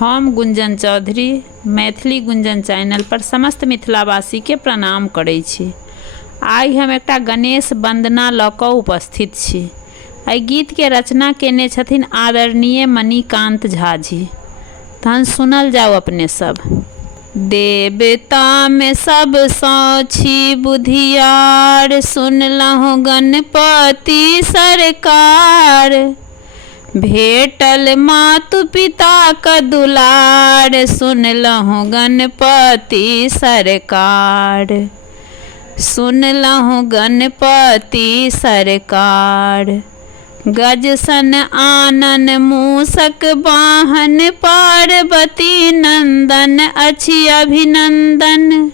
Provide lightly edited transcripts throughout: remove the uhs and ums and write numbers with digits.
हम गुंजन चौधरी मैथिली गुंजन चैनल पर समस्त मिथिलावासी के प्रणाम करै छी। आइ हम एकटा गणेश वंदना लऽ कऽ उपस्थित छी। एहि गीत के रचना केने छथिन आदरणीय मणिकांत झा जी। तहन सुनल जाओ अपने सब। देवता में सब सौ छी बुधियार, सुनलहुँ गणपति सरकार। भेटल मातु पिता का दुलार, सुनलहुँ गणपति सरकार। सुनलहुँ गणपति सरकार। गज सन आनन मूसक वाहन, पार्वती नंदन अछि अभिनंदन।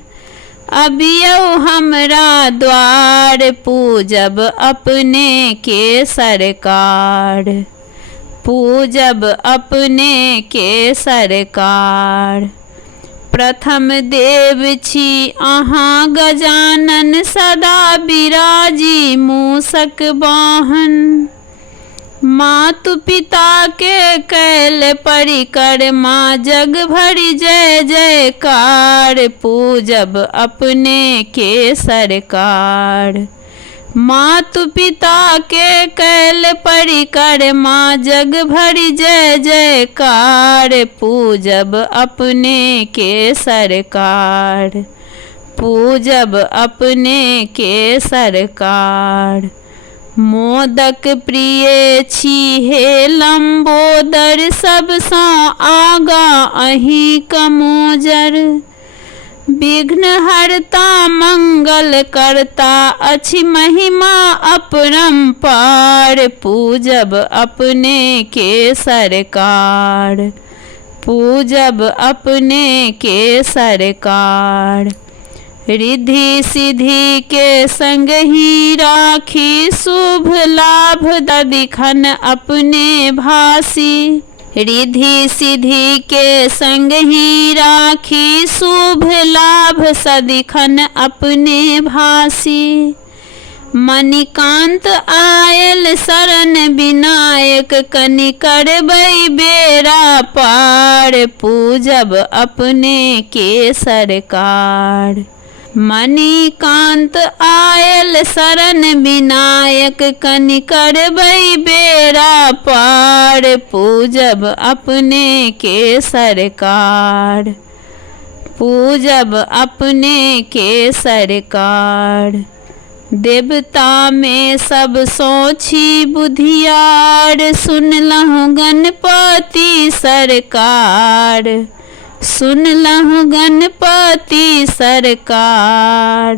अबियौ हमरा द्वार, पूजब अपने के सरकार। पूजब अपने के सरकार। प्रथम देव छी अहाँ गजानन, सदा बिराजी मूसक वाहन। मातु पिता के कैल परिक्रमा, जग भरि जय जयकार। पूजब अपने के सरकार। मातु पिता के कैल परिक्रमा, जग भरि जय जयकार। पूजब अपने के सरकार। पूजब अपने के सरकार। मोदक प्रिय छी हे लंबोदर, सबसँ आगा अहीं कमोजर। विघ्न हरता मंगल करता, अछि महिमा अपरंपार। पूजब अपने के सरकार। पूजब अपने के सरकार। रिद्धि सिद्धि के संग ही राखी, शुभ लाभ सदिखन अपने भासी। रिद्धि सिद्धि के संग ही राखी, शुभ लाभ सदिखन अपने भासी। मणिकांत आयल शरण विनायक, कनि करबै बेरा पार। पूजब अपने के सरकार। मणिकांत आयल शरण विनायक, कनि करबै बेरा पार। पूजब अपने के सरकार। पूजब अपने के सरकार। देवता में सब सौ छी बुधियार, सुनलहुँ गणपति सरकार। सुनलहुँ गणपति सरकार।